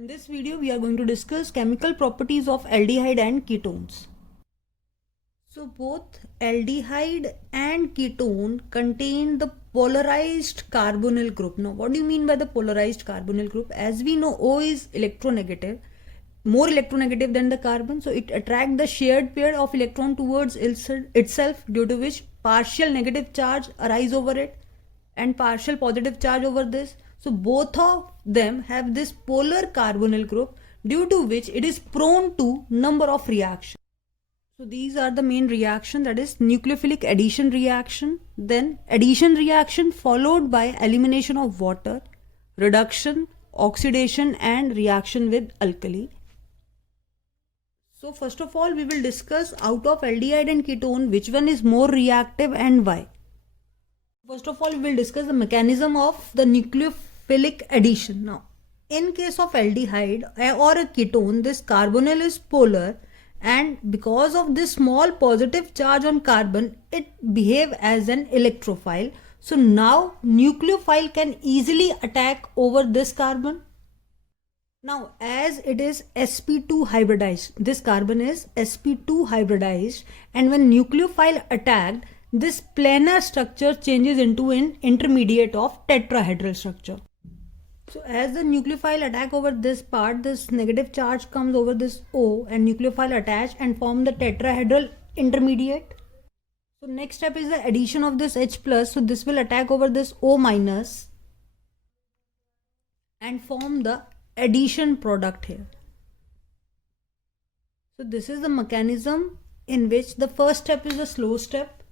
In this video, we are going to discuss chemical properties of aldehyde and ketones. So both aldehyde and ketone contain the polarized carbonyl group. Now, what do you mean by the polarized carbonyl group? As we know, O is electronegative, more electronegative than the carbon. So it attracts the shared pair of electron towards itself, due to which partial negative charge arise over it and partial positive charge over this. So both of them have this polar carbonyl group, due to which it is prone to number of reactions. So these are the main reaction, that is nucleophilic addition reaction, then addition reaction followed by elimination of water, reduction, oxidation and reaction with alkali. So first of all, we will discuss out of aldehyde and ketone which one is more reactive and why. First of all, we will discuss the mechanism of the nucleophilic addition. Now, in case of aldehyde or a ketone, this carbonyl is polar, and because of this small positive charge on carbon, it behaves as an electrophile. So now nucleophile can easily attack over this carbon. Now, as it is sp2 hybridized, this carbon is sp2 hybridized, and when nucleophile attacked, this planar structure changes into an intermediate of tetrahedral structure. So as the nucleophile attack over this part, this negative charge comes over this O and nucleophile attach and form the tetrahedral intermediate. So next step is the addition of this H plus. So this will attack over this O minus and form the addition product here. So this is the mechanism in which the first step is a slow step,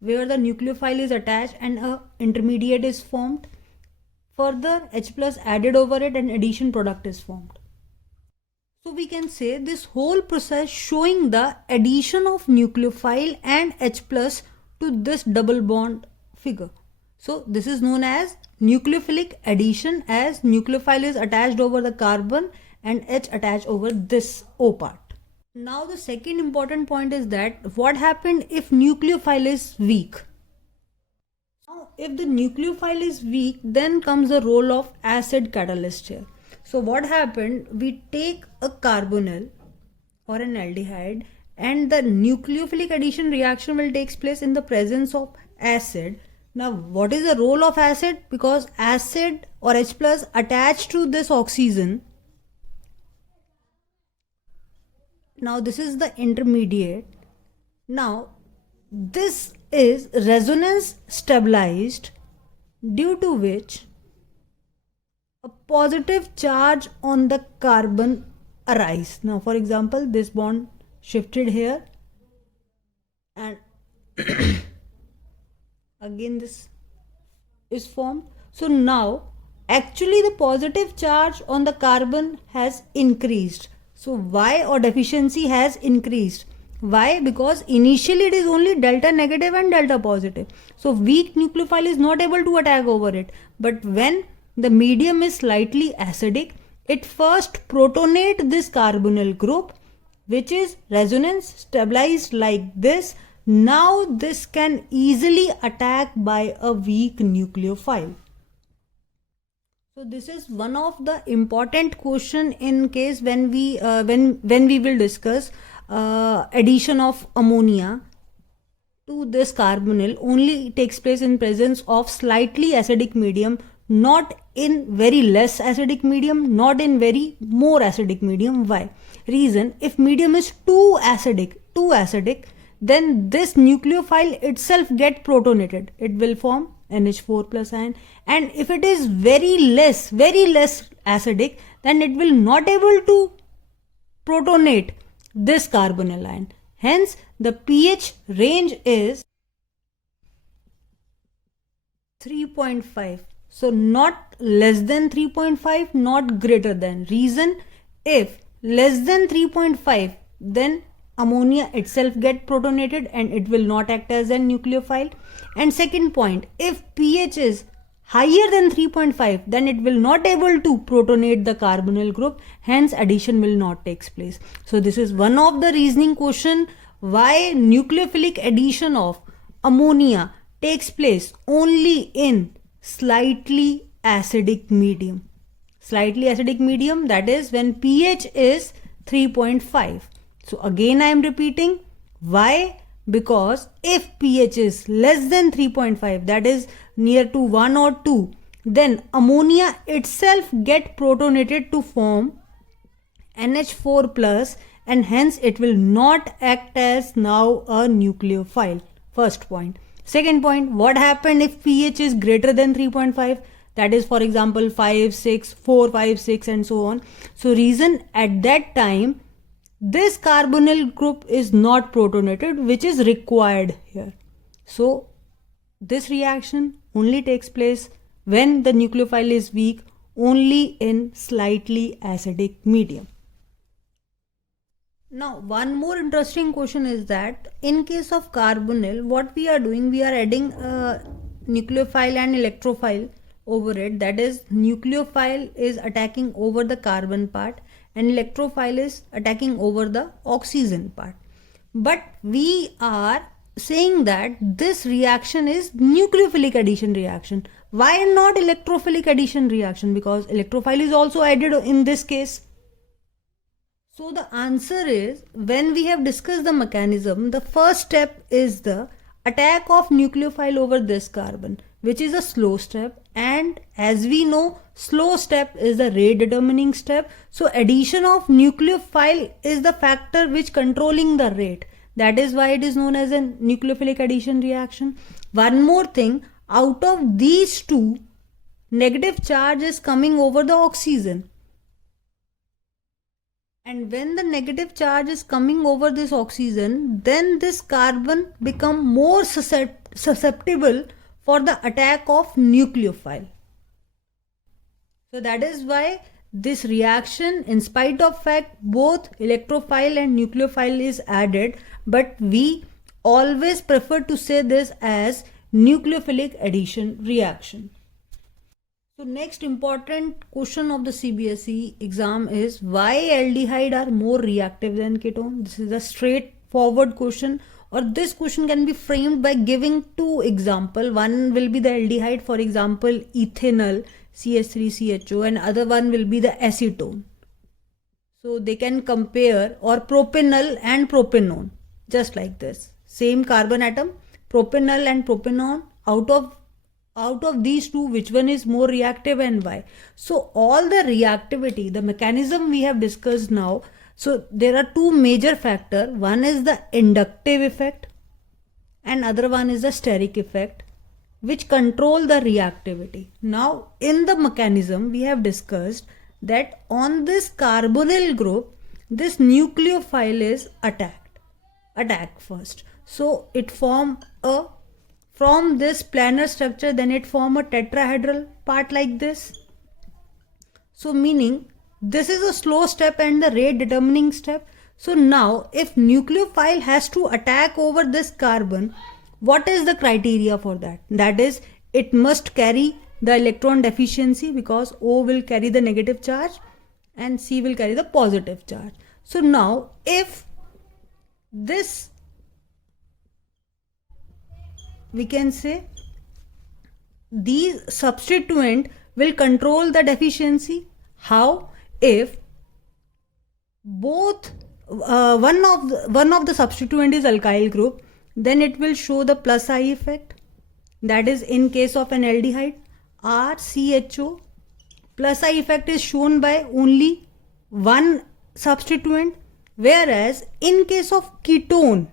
where the nucleophile is attached and a intermediate is formed. Further, H plus added over it and addition product is formed. So we can say this whole process showing the addition of nucleophile and H plus to this double bond figure. So this is known as nucleophilic addition, as nucleophile is attached over the carbon and H attached over this O part. Now the second important point is that what happened if nucleophile is weak. Now if the nucleophile is weak, then comes the role of acid catalyst here. So what happened, we take a carbonyl or an aldehyde and the nucleophilic addition reaction will take place in the presence of acid. Now what is the role of acid? Because acid or H plus attached to this oxygen. Now this is the intermediate. Now this is resonance stabilized, due to which a positive charge on the carbon arise. Now for example, this bond shifted here and again this is formed. So now actually the positive charge on the carbon has increased. So Y or deficiency has increased. Why? Because initially it is only delta negative and delta positive. So weak nucleophile is not able to attack over it. But when the medium is slightly acidic, it first protonate this carbonyl group, which is resonance stabilized like this. Now this can easily attack by a weak nucleophile. So this is one of the important question in case when we will discuss addition of ammonia to this carbonyl. Only takes place in presence of slightly acidic medium, not in very less acidic medium, not in very more acidic medium. Why? Reason, if medium is too acidic, then this nucleophile itself get protonated. It will form NH4 plus ion, and if it is very less acidic, then it will not able to protonate this carbonyl ion. Hence the pH range is 3.5. So not less than 3.5, not greater than. Reason, if less than 3.5, then ammonia itself get protonated and it will not act as a nucleophile. And second point, if pH is higher than 3.5, then it will not able to protonate the carbonyl group, hence addition will not take place. So this is one of the reasoning question why nucleophilic addition of ammonia takes place only in slightly acidic medium. slightly acidic medium, that is when pH is 3.5. So again I am repeating. Why? Because if pH is less than 3.5, that is near to 1 or 2, then ammonia itself get protonated to form NH4 plus, and hence it will not act as now a nucleophile. First point. Second point, what happened if pH is greater than 3.5? That is, for example, 5, 6, 4, 5, 6 and so on. So reason at that time this carbonyl group is not protonated, which is required here. So this reaction only takes place when the nucleophile is weak, only in slightly acidic medium. Now, one more interesting question is that in case of carbonyl, what we are doing, we are adding a nucleophile and electrophile over it. That is, nucleophile is attacking over the carbon part and electrophile is attacking over the oxygen part. But we are saying that this reaction is nucleophilic addition reaction. Why not electrophilic addition reaction? Because electrophile is also added in this case. So the answer is, when we have discussed the mechanism, the first step is the attack of nucleophile over this carbon, which is a slow step, and as we know, slow step is the rate determining step. So addition of nucleophile is the factor which controlling the rate. That is why it is known as a nucleophilic addition reaction. One more thing, out of these two, negative charge is coming over the oxygen. And when the negative charge is coming over this oxygen, then this carbon become more susceptible for the attack of nucleophile. So that is why this reaction, in spite of fact both electrophile and nucleophile is added, but we always prefer to say this as nucleophilic addition reaction. So next important question of the CBSE exam is, why aldehyde are more reactive than ketone? This is a straightforward question, or this question can be framed by giving two examples. One will be the aldehyde, for example ethanol CH3CHO, and other one will be the acetone. So they can compare, or propanol and propanone, just like this. Same carbon atom, propanol and propanone, out of these two, which one is more reactive and why? So all the reactivity, the mechanism we have discussed now. So there are two major factors. One is the inductive effect and other one is the steric effect, which control the reactivity. Now in the mechanism we have discussed that on this carbonyl group, this nucleophile is attacked first. So it from this planar structure, then it form a tetrahedral part like this. So meaning this is a slow step and the rate determining step. So now if nucleophile has to attack over this carbon, what is the criteria for that? That is, it must carry the electron deficiency, because O will carry the negative charge and C will carry the positive charge. So now if this, we can say these substituent will control the deficiency. How? If both one of the substituent is alkyl group, then it will show the plus I effect. That is, in case of an aldehyde, RCHO, plus I effect is shown by only one substituent, whereas in case of ketone,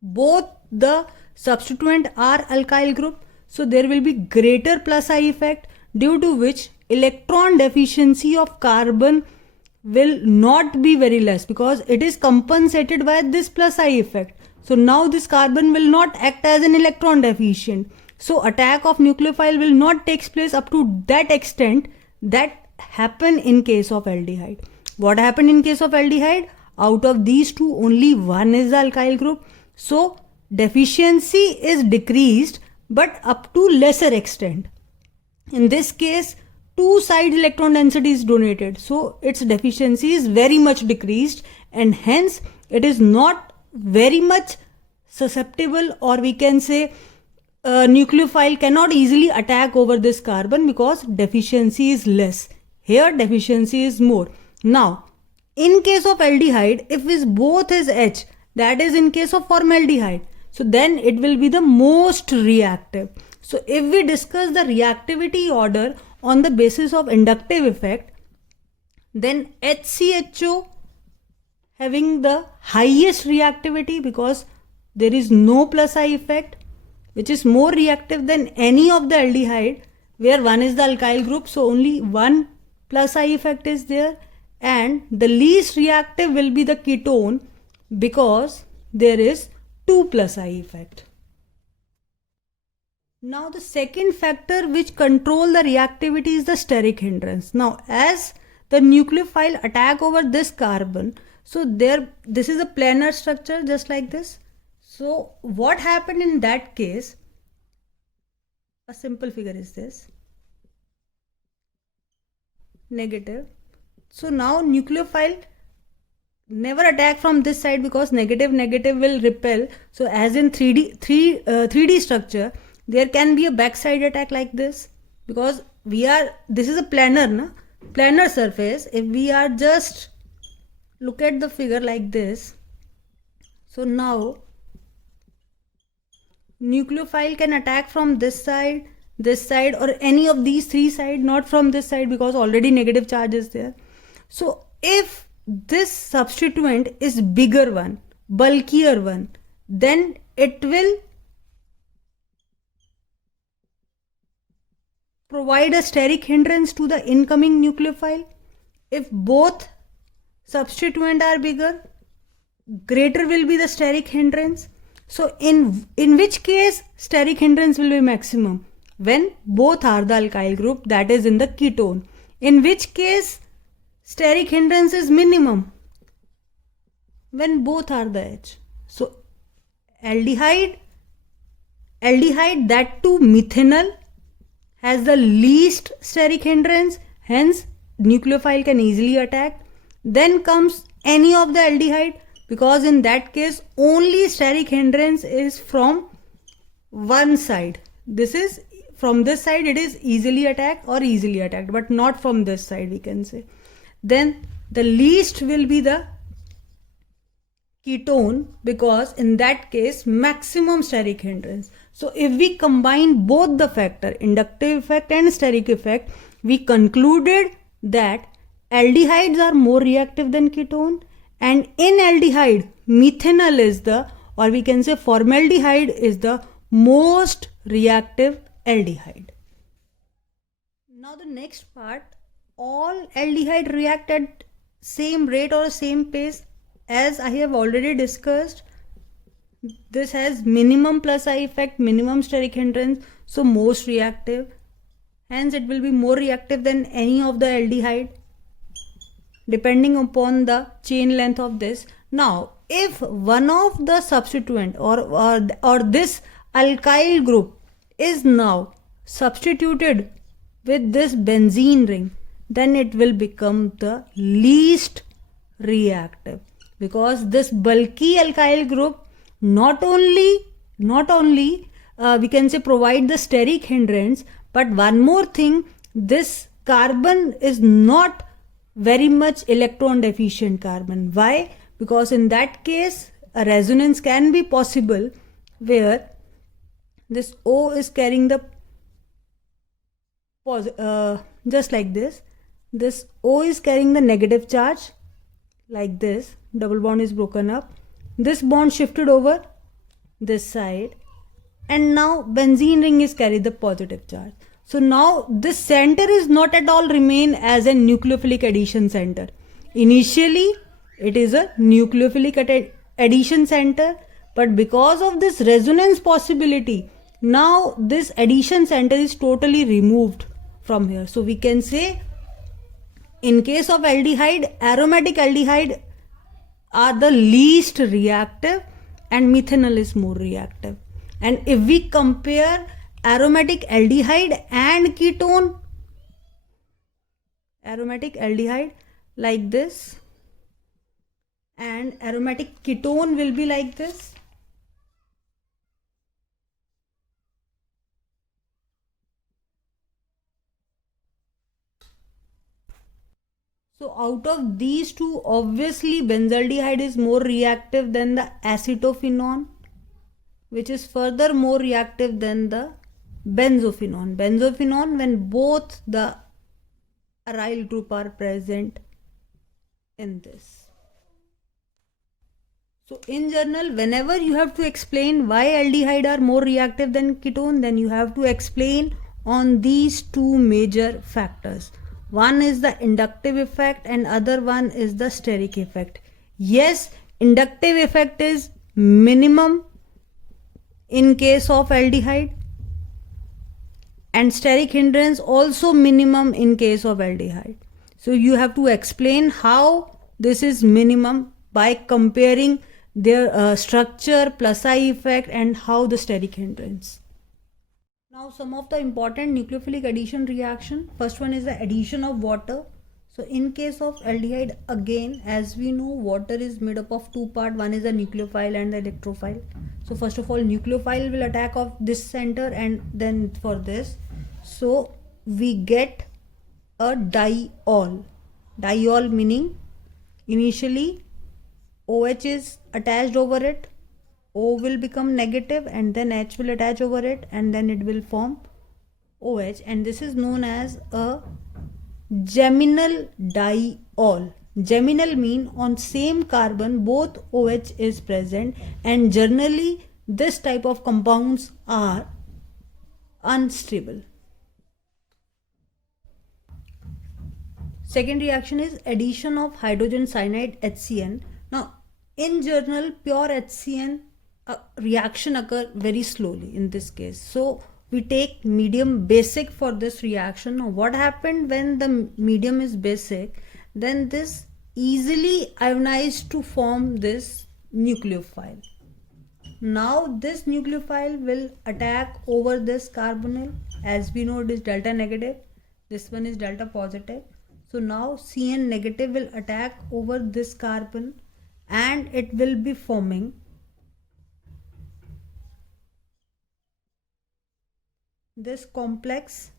both the substituent are alkyl group, so there will be greater plus I effect, due to which electron deficiency of carbon will not be very less, because it is compensated by this plus I effect. So now this carbon will not act as an electron deficient. So attack of nucleophile will not take place up to that extent that happen in case of aldehyde. What happened in case of aldehyde? Out of these two, only one is the alkyl group. So deficiency is decreased, but up to lesser extent. In this case, two side electron density is donated, so its deficiency is very much decreased, and hence it is not very much susceptible, or we can say nucleophile cannot easily attack over this carbon because deficiency is less. Here deficiency is more. Now, in case of aldehyde, if is both is H, that is in case of formaldehyde, so then it will be the most reactive. So if we discuss the reactivity order on the basis of inductive effect, then HCHO having the highest reactivity because there is no plus I effect, which is more reactive than any of the aldehyde, where one is the alkyl group, so only one plus I effect is there, and the least reactive will be the ketone because there is 2 plus I effect. Now the second factor which control the reactivity is the steric hindrance. Now as the nucleophile attack over this carbon, so this is a planar structure just like this. So what happened in that case? A simple figure is this, negative. So now nucleophile never attack from this side because negative will repel. So as in 3D structure, there can be a backside attack like this because this is a planar surface. If we are just look at the figure like this, so now nucleophile can attack from this side, or any of these three sides, not from this side because already negative charge is there. So if this substituent is bigger one, bulkier one, then it will provide a steric hindrance to the incoming nucleophile. If both substituent are bigger, greater will be the steric hindrance. So in which case steric hindrance will be maximum? When both are the alkyl group, that is in the ketone. In which case steric hindrance is minimum? When both are the H. So aldehyde that too methanol has the least steric hindrance, hence nucleophile can easily attack. Then comes any of the aldehyde, because in that case only steric hindrance is from one side. This is from this side, it is easily attacked, but not from this side, we can say. Then the least will be the ketone because in that case maximum steric hindrance. So if we combine both the factor, inductive effect and steric effect, we concluded that aldehydes are more reactive than ketone, and in aldehyde methanol is the, or we can say formaldehyde is the most reactive aldehyde. Now the next part, all aldehyde react at same rate or same pace. As I have already discussed, this has minimum plus I effect, minimum steric hindrance, so most reactive. Hence it will be more reactive than any of the aldehyde depending upon the chain length of this. Now if one of the substituent or this alkyl group is now substituted with this benzene ring, then it will become the least reactive because this bulky alkyl group not only we can say provide the steric hindrance, but one more thing, this carbon is not very much electron deficient carbon. Why? Because in that case a resonance can be possible where this O is carrying the just like this O is carrying the negative charge like this, double bond is broken up, this bond shifted over this side, and now benzene ring is carried the positive charge. So now this center is not at all remain as a nucleophilic addition center. Initially it is a nucleophilic addition center, but because of this resonance possibility, now this addition center is totally removed from here. So we can say in case of aldehyde, aromatic aldehyde are the least reactive and methanol is more reactive. And if we compare aromatic aldehyde and ketone, aromatic aldehyde like this and aromatic ketone will be like this. So out of these two, obviously benzaldehyde is more reactive than the acetophenone, which is further more reactive than the benzophenone. Benzophenone, when both the aryl group are present in this. So in general, whenever you have to explain why aldehyde are more reactive than ketone, then you have to explain on these two major factors. One is the inductive effect and other one is the steric effect. Yes, inductive effect is minimum in case of aldehyde and steric hindrance also minimum in case of aldehyde. So you have to explain how this is minimum by comparing their structure plus I effect and how the steric hindrance. Now some of the important nucleophilic addition reaction. First one is the addition of water. So in case of aldehyde, again, as we know, water is made up of two parts. One is the nucleophile and the electrophile. So first of all, nucleophile will attack of this center and then for this. So we get a diol. Diol meaning initially OH is attached over it, O will become negative and then H will attach over it and then it will form OH, and this is known as a geminal diol. Geminal mean on same carbon both OH is present, and generally this type of compounds are unstable. Second reaction is addition of hydrogen cyanide HCN. Now in general, pure HCN reaction occur very slowly in this case. So we take medium basic for this reaction. Now what happened when the medium is basic? Then this easily ionized to form this nucleophile. Now this nucleophile will attack over this carbonyl. As we know, it is delta negative. This one is delta positive. So now CN negative will attack over this carbon and it will be forming this complex.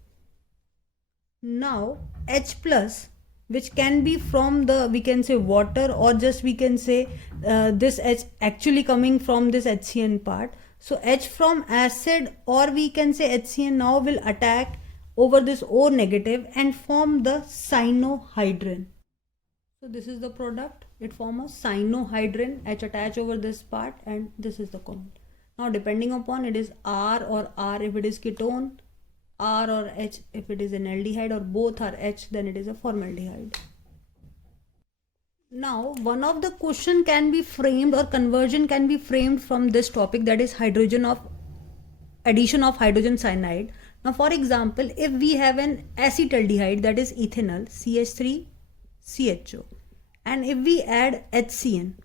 Now H plus, which can be from the, we can say water, or just we can say this H actually coming from this HCN part. So H from acid, or we can say HCN now will attack over this O negative and form the cyanohydrin. So this is the product. It forms a cyanohydrin, H attach over this part, and this is the compound. Now depending upon it is R or R if it is ketone, R or H if it is an aldehyde, or both are H, then it is a formaldehyde. Now one of the question can be framed, or conversion can be framed from this topic, that is addition of hydrogen cyanide. Now for example, if we have an acetaldehyde, that is ethanol, CH3CHO, and if we add HCN,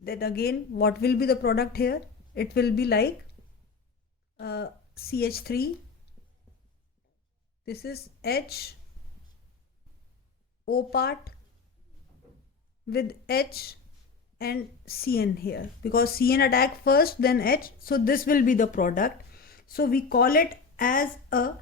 then again what will be the product here? It will be like CH3, this is H, O part with H and CN here, because CN attack first then H, so this will be the product. So we call it as a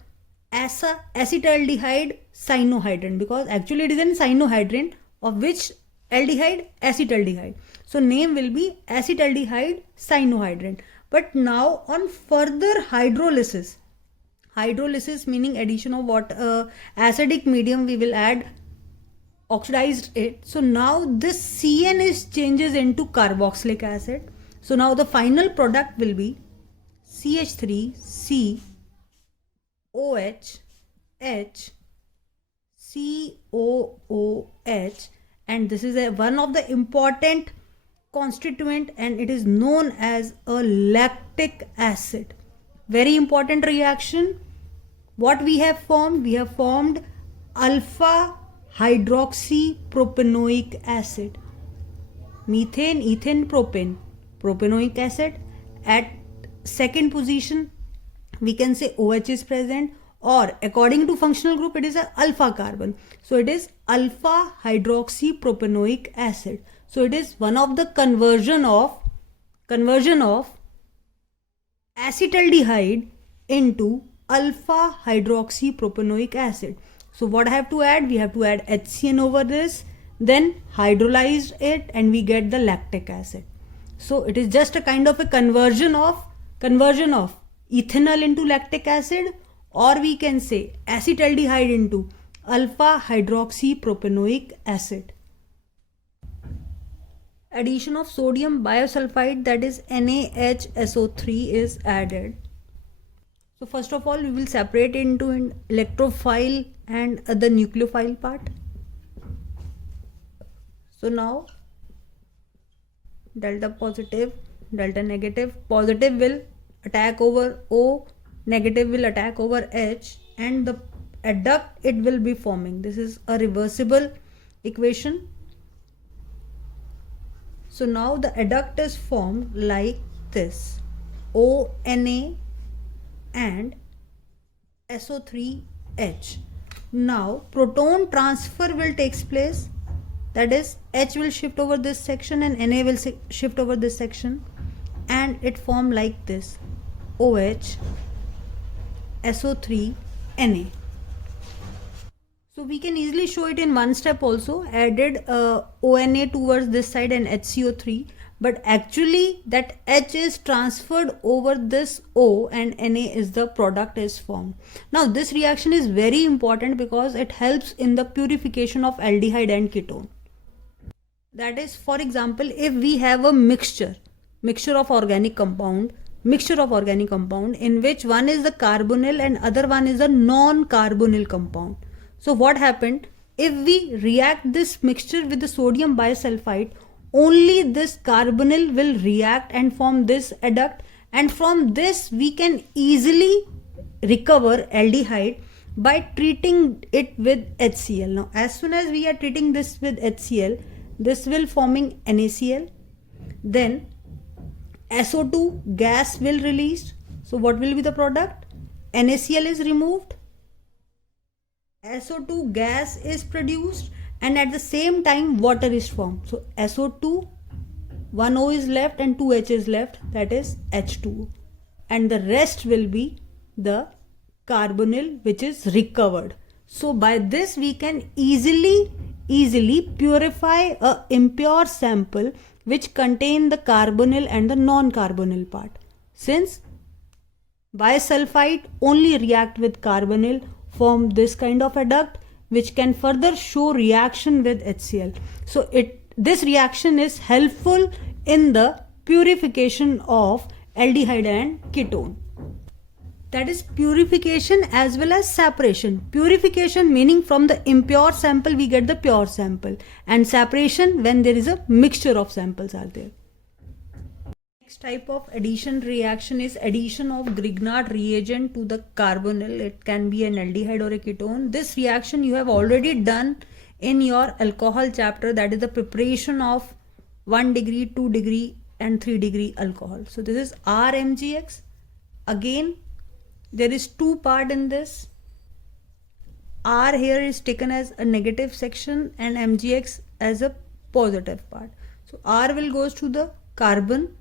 acetaldehyde cyanohydrin, because actually it is an cyanohydrin of which aldehyde? Acetaldehyde. So name will be acetaldehyde cyanohydrin. But now on further hydrolysis meaning addition of water, acidic medium, we will add oxidized it. So now this CN is changes into carboxylic acid. So now the final product will be CH3COH H COOH, and this is one of the important constituent, and it is known as a lactic acid. Very important reaction. What we have formed? We have formed alpha hydroxypropanoic acid. Methane, ethane, propane, propanoic acid. At second position, we can say OH is present, or according to functional group it is an alpha carbon. So it is alpha hydroxypropanoic acid. So it is one of the conversion of acetaldehyde into alpha hydroxypropanoic acid. So what I have to add? We have to add HCN over this, then hydrolyze it, and we get the lactic acid. So it is just a kind of a conversion of ethanol into lactic acid, or we can say acetaldehyde into alpha hydroxypropanoic acid. Addition of sodium biosulfite, that is NaHSO3, is added. So first of all, we will separate into an electrophile and the nucleophile part. So now delta positive, delta negative, positive will attack over O, negative will attack over H, and the adduct it will be forming. This is a reversible equation. So now the adduct is formed like this: ONA and SO3H. Now proton transfer will take place, that is H will shift over this section and Na will shift over this section, and it form like this: OH SO3 Na. So we can easily show it in one step also. Added ONA towards this side and HCO3, but actually that H is transferred over this O and Na is the product is formed. Now this reaction is very important because it helps in the purification of aldehyde and ketone. That is, for example, if we have a mixture of organic compound in which one is the carbonyl and other one is a non-carbonyl compound. So what happened? If we react this mixture with the sodium bisulfite, only this carbonyl will react and form this adduct, and from this we can easily recover aldehyde by treating it with HCl. Now as soon as we are treating this with HCl, this will forming NaCl, then SO2 gas will released. So what will be the product? NaCl is removed, SO2 gas is produced, and at the same time water is formed. So SO2, one O is left and two H is left, that is H2, and the rest will be the carbonyl which is recovered. So by this we can easily purify a impure sample which contain the carbonyl and the non-carbonyl part. Since bisulfite only react with carbonyl, form this kind of adduct which can further show reaction with HCl. So this reaction is helpful in the purification of aldehyde and ketone. That is purification as well as separation. Purification meaning from the impure sample we get the pure sample, and separation when there is a mixture of samples are there. Next type of addition reaction is addition of Grignard reagent to the carbonyl. It can be an aldehyde or a ketone. This reaction you have already done in your alcohol chapter, that is the preparation of 1 degree, 2 degree and 3 degree alcohol. So this is RMGX. Again there is two part in this. R here is taken as a negative section and MgX as a positive part. So R will goes to the carbon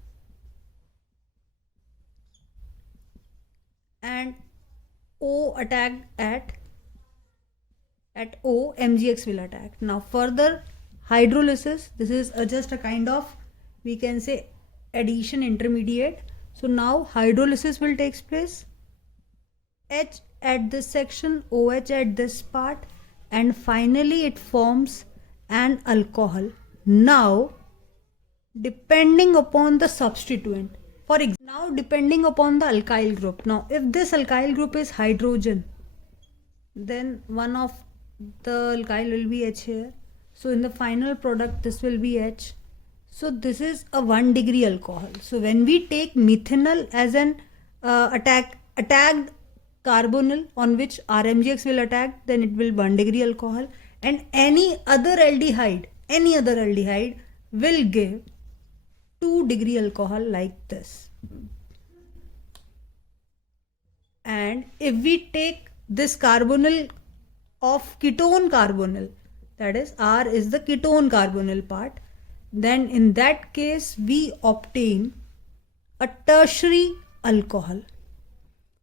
and O attacked at O, MgX will attack. Now further hydrolysis, this is just a kind of, we can say, addition intermediate. So now hydrolysis will take place. H at this section, OH at this part, and finally it forms an alcohol. Now depending upon the substituent, for example, now depending upon the alkyl group. Now if this alkyl group is hydrogen, then one of the alkyl will be H here. So in the final product this will be H. So this is a 1 degree alcohol. So when we take methanol as an attacked carbonyl on which RMGX will attack, then it will 1 degree alcohol, and any other aldehyde will give 2 degree alcohol like this. And if we take this carbonyl of ketone carbonyl, that is R is the ketone carbonyl part, then in that case we obtain a tertiary alcohol.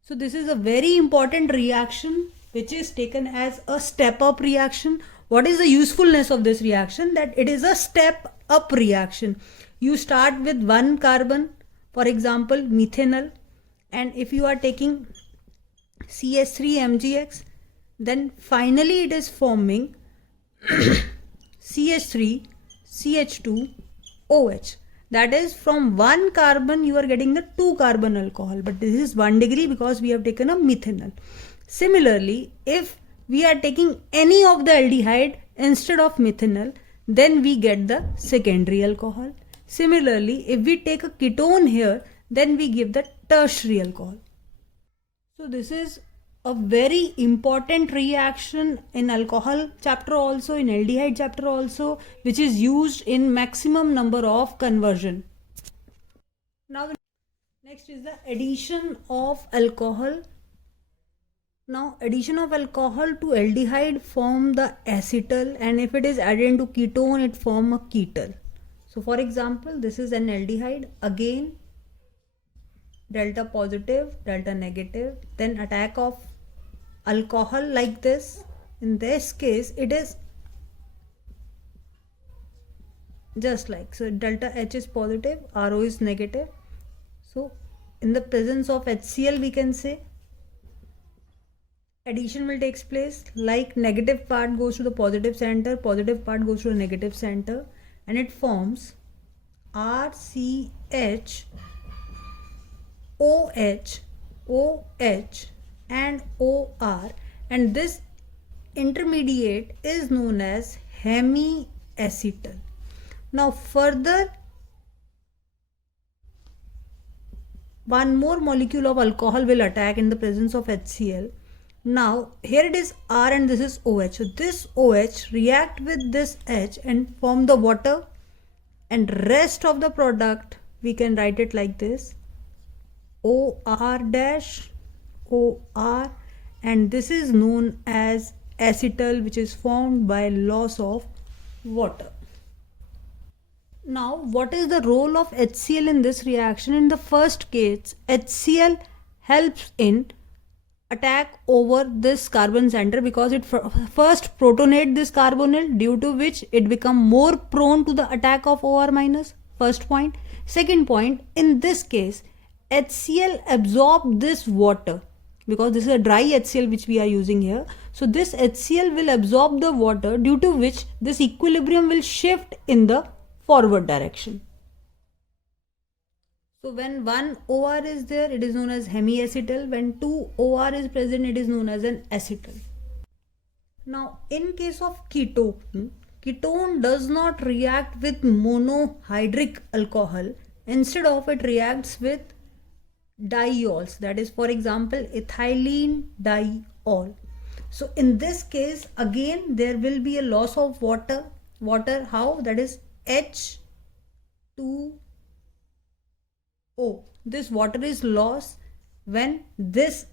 So this is a very important reaction which is taken as a step up reaction. What is the usefulness of this reaction? That it is a step up reaction. You start with one carbon, for example methanol, and if you are taking CH3MgX, then finally it is forming CH3 CH2 OH. That is, from one carbon you are getting the 2 carbon alcohol, but this is 1 degree because we have taken a methanol. Similarly, if we are taking any of the aldehyde instead of methanol, then we get the secondary alcohol. Similarly, if we take a ketone here, then we give the tertiary alcohol. So this is a very important reaction in alcohol chapter also, in aldehyde chapter also, which is used in maximum number of conversion. Now next is the addition of alcohol. Now addition of alcohol to aldehyde form the acetal, and if it is added to ketone it form a ketal. So for example, this is an aldehyde, again delta positive, delta negative, then attack of alcohol like this. In this case it is just like, so delta H is positive, RO is negative. So in the presence of HCl we can say addition will take place, like negative part goes to the positive center, positive part goes to the negative center, and it forms RCH OH OH and OR, and this intermediate is known as hemiacetal. Now further, one more molecule of alcohol will attack in the presence of HCl. Now here it is R and this is OH. So this OH react with this H and form the water, and rest of the product we can write it like this, OR dash OR, and this is known as acetal, which is formed by loss of water. Now what is the role of HCl in this reaction? In the first case, HCl helps in attack over this carbon center because it first protonate this carbonyl, due to which it become more prone to the attack of OR minus. First point. Second point, in this case HCl absorb this water because this is a dry HCl which we are using here. So this HCl will absorb the water, due to which this equilibrium will shift in the forward direction. So when one OR is there, it is known as hemiacetal. When two OR is present, it is known as an acetal. Now in case of ketone, ketone does not react with monohydric alcohol. Instead of, it reacts with diols, that is, for example, ethylene diol. So in this case again there will be a loss of water. How? That is H2O. This water is lost when this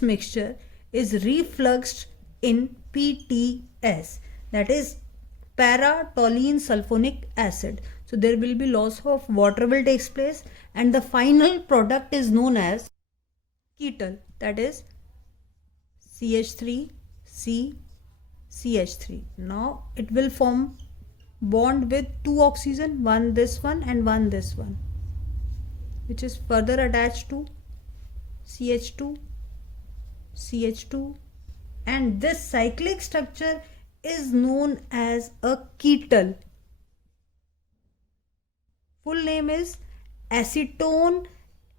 mixture is refluxed in PTS, that is para-toluene sulfonic acid. So there will be loss of water will take place, and the final product is known as ketal, that is CH3 CH3. Now it will form bond with two oxygen, one this one and one this one, which is further attached to CH2 CH2, and this cyclic structure is known as a ketal. Full name is acetone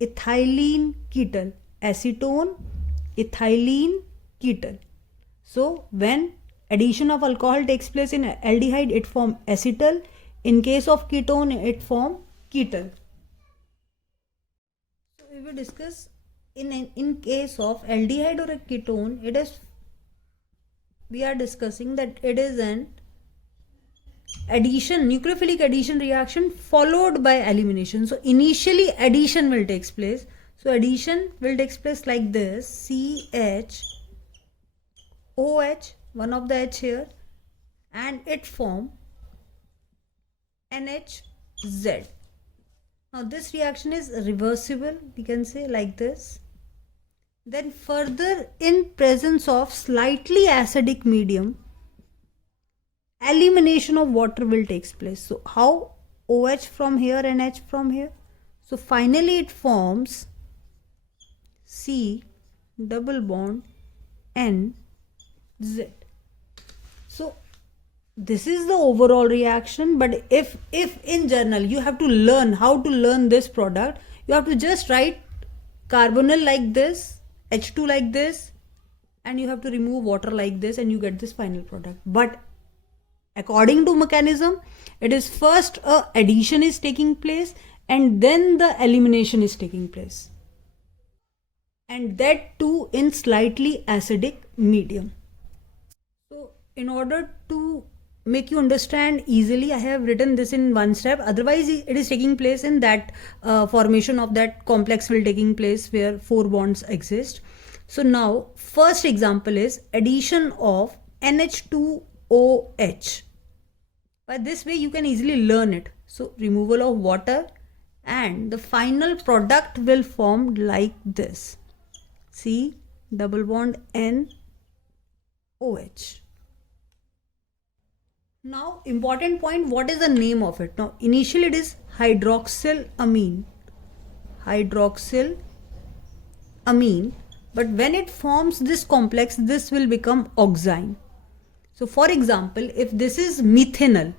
ethylene ketal. Acetone ethylene ketal. So when addition of alcohol takes place in aldehyde, it form acetal. In case of ketone, it form ketal. So we will discuss in case of aldehyde or a ketone, we are discussing that it is an addition, nucleophilic addition reaction followed by elimination. So initially addition will take place. So addition will take place like this: CH OH, one of the H here, and it form NHZ. Now this reaction is reversible, we can say like this. Then further, in presence of slightly acidic medium, elimination of water will take place. So how OH from here and H from here? So finally it forms C double bond N Z. So this is the overall reaction, but if in general you have to learn how to learn this product, you have to just write carbonyl like this, H2 like this, and you have to remove water like this, and you get this final product. But according to mechanism, it is first a addition is taking place and then the elimination is taking place, and that too in slightly acidic medium. So in order to make you understand easily, I have written this in one step. Otherwise it is taking place in that formation of that complex will taking place where 4 bonds exist. So now first example is addition of NH2OH. By this way you can easily learn it. So removal of water, and the final product will form like this, C double bond N OH. Now important point, what is the name of it? Now initially it is hydroxylamine, but when it forms this complex, this will become oxime. So for example, if this is methanol,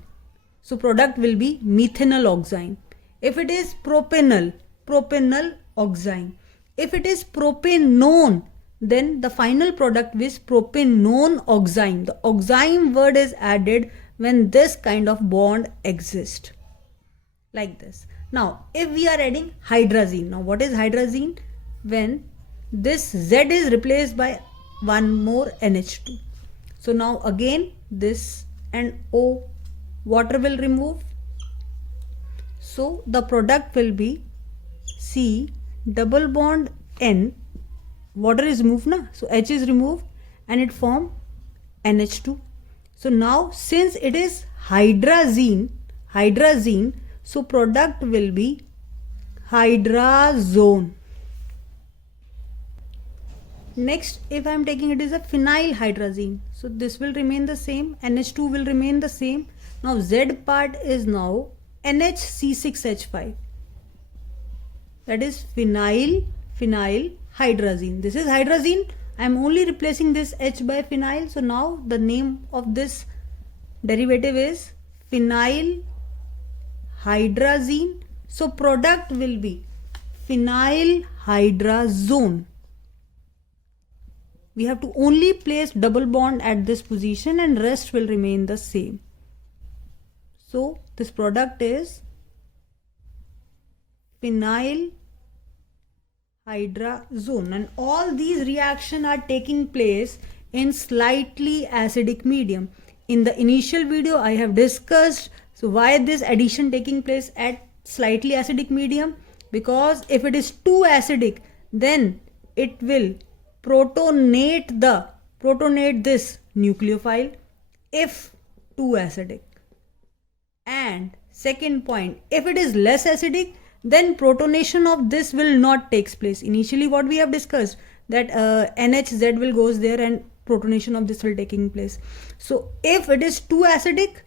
so product will be methanol oxime. If it is propanol, propanol oxime. If it is propanone, then the final product is propanone oxime. The oxime word is added when this kind of bond exists, like this. Now if we are adding hydrazine, now what is hydrazine? When this Z is replaced by one more NH2. So now again this and O, water will remove. So the product will be C double bond N, water is removed na, so H is removed and it form NH2. So now since it is hydrazine, so product will be hydrazone. Next, if I am taking it is a phenylhydrazine, so this will remain the same, NH2 will remain the same. Now Z part is now NHC6H5, that is phenylhydrazine. This is hydrazine, I am only replacing this H by phenyl. So now the name of this derivative is phenylhydrazine. So product will be phenylhydrazone. We have to only place double bond at this position and rest will remain the same. So this product is phenylhydrazone, and all these reactions are taking place in slightly acidic medium. In the initial video I have discussed so why this addition taking place at slightly acidic medium, because if it is too acidic then it will protonate this nucleophile if too acidic. And second point, if it is less acidic, then protonation of this will not takes place. Initially what we have discussed, that NHZ will goes there and protonation of this will taking place. So if it is too acidic,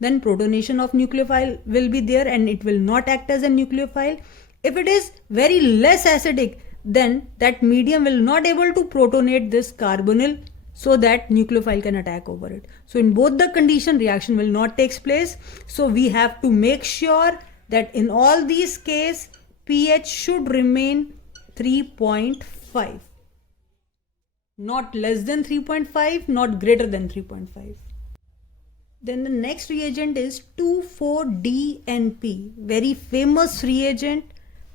then protonation of nucleophile will be there and it will not act as a nucleophile. If it is very less acidic, then that medium will not able to protonate this carbonyl so that nucleophile can attack over it. So in both the condition reaction will not takes place. So we have to make sure that in all these case pH should remain 3.5, not less than 3.5, not greater than 3.5. Then the next reagent is 2,4-DNP, very famous reagent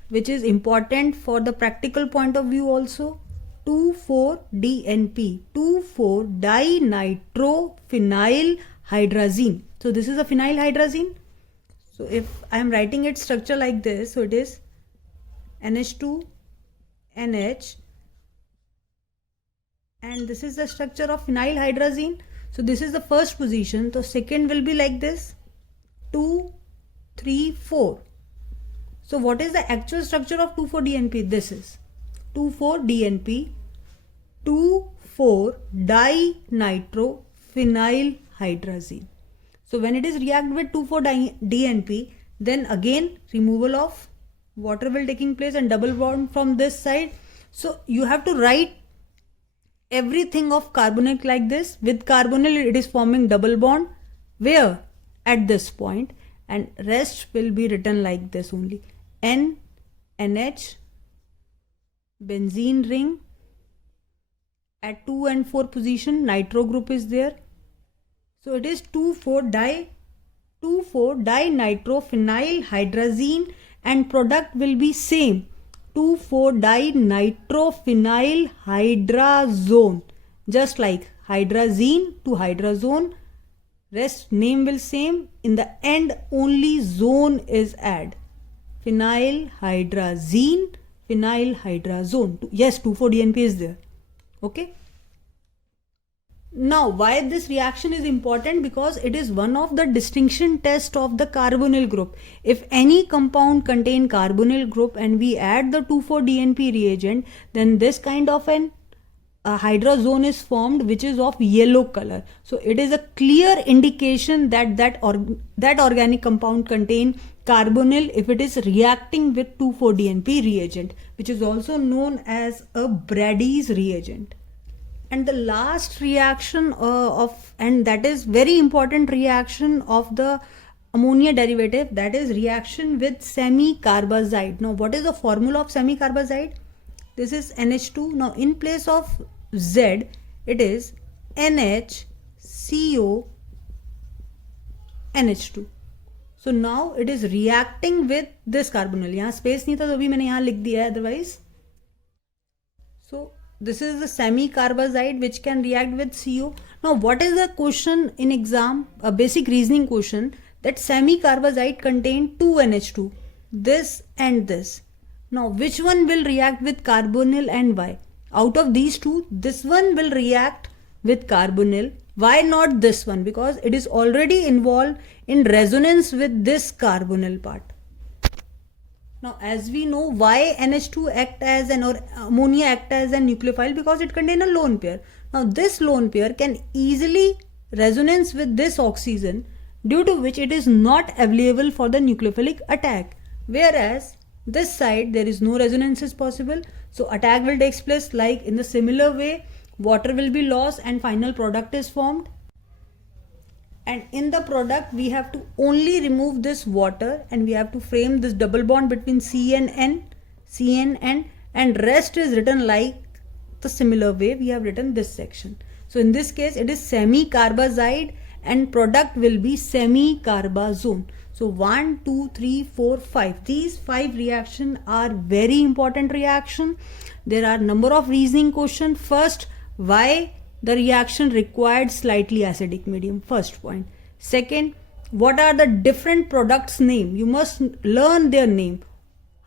which is important for the practical point of view also. 2,4-DNP, 2,4-dinitrophenylhydrazine. So this is a phenylhydrazine. So if I am writing its structure like this, so it is NH2, NH, and this is the structure of phenylhydrazine. So this is the first position. So second will be like this, 2, 3, 4. So what is the actual structure of 2,4-DNP? This is 2,4-DNP, 2,4-dinitrophenylhydrazine. So when it is react with 2,4-DNP, then again removal of water will taking place and double bond from this side. So you have to write everything of carbonyl like this. With carbonyl it is forming double bond where at this point, and rest will be written like this only. N, NH, benzene ring, at 2 and 4 position nitro group is there. So it is 2,4-dinitrophenylhydrazine and product will be same, 2,4-dinitrophenylhydrazone, just like hydrazine to hydrazone, rest name will same, in the end only zone is add, phenylhydrazine, phenylhydrazone. Yes, 2,4-DNP is there. Okay. Now why this reaction is important? Because it is one of the distinction test of the carbonyl group. If any compound contain carbonyl group and we add the 2,4-DNP reagent, then this kind of an hydrazone is formed which is of yellow color. So it is a clear indication that that organic compound contain carbonyl if it is reacting with 2,4-DNP reagent, which is also known as a Brady's reagent. And the last reaction and that is very important reaction of the ammonia derivative, that is reaction with semi-carbazide. Now what is the formula of semi-carbazide? This is NH2. Now in place of Z it is NHCO NH2. So now it is reacting with this carbonyl. यहाँ space नहीं था तो अभी मैंने यहाँ लिख दिया है otherwise. So this is the semi-carbazide which can react with CO. Now what is the question in exam? A basic reasoning question, that semi-carbazide contain 2 NH2, this and this. Now which one will react with carbonyl and why? Out of these two, this one will react with carbonyl. Why not this one? Because it is already involved in resonance with this carbonyl part. Now as we know, why NH2 act as an or ammonia act as a nucleophile? Because it contains a lone pair. Now this lone pair can easily resonance with this oxygen, due to which it is not available for the nucleophilic attack. Whereas this side there is no resonance is possible. So attack will take place like in the similar way, water will be lost and final product is formed. And in the product we have to only remove this water and we have to frame this double bond between C and N, and rest is written like the similar way we have written this section. So in this case it is semi-carbazide and product will be semi-carbazone. So 1, 2, 3, 4, 5. These 5 reactions are very important reaction. There are number of reasoning question. First, why the reaction required slightly acidic medium? First point. Second, what are the different products name? You must learn their name.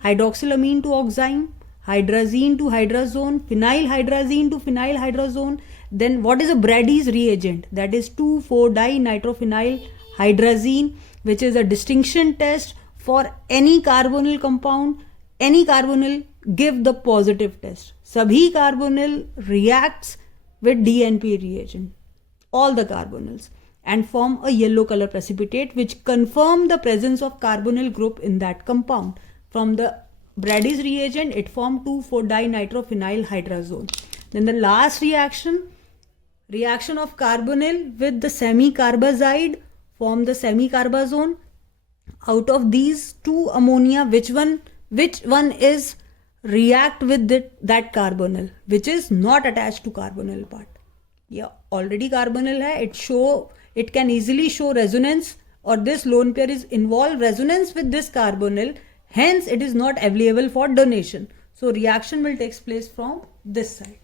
Hydroxylamine to oxime, hydrazine to hydrazone, phenylhydrazine to phenylhydrazone. Then what is a Brady's reagent? That is 2,4-dinitrophenylhydrazine, which is a distinction test for any carbonyl compound. Any carbonyl give the positive test. Sabhi carbonyl reacts with DNP reagent, all the carbonyls, and form a yellow color precipitate which confirm the presence of carbonyl group in that compound. From the Brady's reagent it formed 2,4-dinitrophenylhydrazone. Then the last reaction of carbonyl with the semi-carbazide form the semi-carbazone. Out of these two ammonia, which one is react with that carbonyl which is not attached to carbonyl part? Yeah, already carbonyl hai, it can easily show resonance, or this lone pair is involved resonance with this carbonyl, hence it is not available for donation. So reaction will take place from this side.